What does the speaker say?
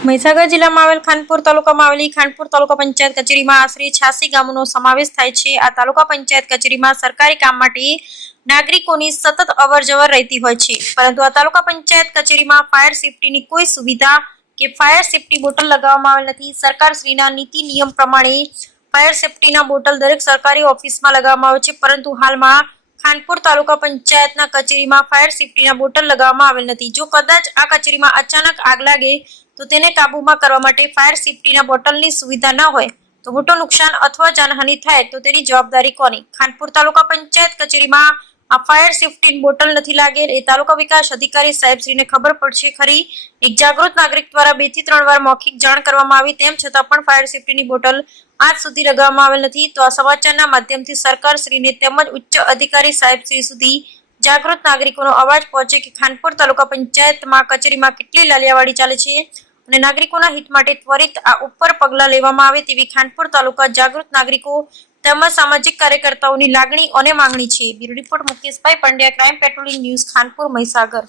મહીસાગર જિલ્લામાં આવેલ ખાનપુર તાલુકામાં આવેલી ખાનપુર તાલુકા પંચાયત કચેરીમાં આશરે છ્યાસી ગામોનો સમાવેશ થાય છે. આ તાલુકા પંચાયત કચેરીમાં સરકારી કામ માટે નાગરિકોની સતત અવરજવર રહેતી હોય છે. પરંતુ આ તાલુકા પંચાયત કચેરીમાં ફાયર સેફટીની કોઈ સુવિધા કે ફાયર સેફટી બોટલ લગાવવામાં આવેલ નથી. સરકારશ્રીના નીતિ નિયમ પ્રમાણે ફાયર સેફટીના બોટલ દરેક સરકારી ઓફિસમાં લગાવવામાં આવે છે. પરંતુ હાલમાં ખાનપુર તાલુકા પંચાયતના કચેરીમાં ફાયર સેફટીના બોટલ લગાવવામાં આવેલ નથી. જો કદાચ આ કચેરીમાં અચાનક આગ લાગે, તો તેને કાબૂમાં કરવા માટે ફાયર સેફટીના બોટલની સુવિધા ન હોય, તો મોટું નુકસાન અથવા જાનહાનિ થાય, તો તેની જવાબદારી કોની? ખાનપુર તાલુકા પંચાયત કચેરીમાં આ ફાયર સેફટી બોટલ નથી લાગેલ એ તાલુકા વિકાસ અધિકારી સાહેબશ્રીને ખબર પડશે ખરી. એક જાગૃત નાગરિક દ્વારા બેથી ત્રણ વાર મૌખિક જાણ કરવામાં આવી, તેમ છતાં પણ ફાયર સેફટીની બોટલ આજ સુધી લગાવવામાં આવેલ નથી. તો આ સમાચારના માધ્યમથી સરકારશ્રીને તેમજ ઉચ્ચ અધિકારી સાહેબશ્રી સુધી જાગૃત નાગરિકોનો અવાજ પહોંચે કે ખાનપુર તાલુકા પંચાયતમાં કચેરીમાં કેટલી લાલિયાવાડી ચાલે છે? અને નાગરિકોના હિત માટે ત્વરિત આ ઉપર પગલાં લેવામાં આવે તેવી ખાનપુર તાલુકા જાગૃત નાગરિકો તેમજ સામાજિક કાર્યકર્તાઓની લાગણી અને માંગણી છે. Bureau report Mukeshbhai Pandya, crime patrolling news Khanpur Mahisagar.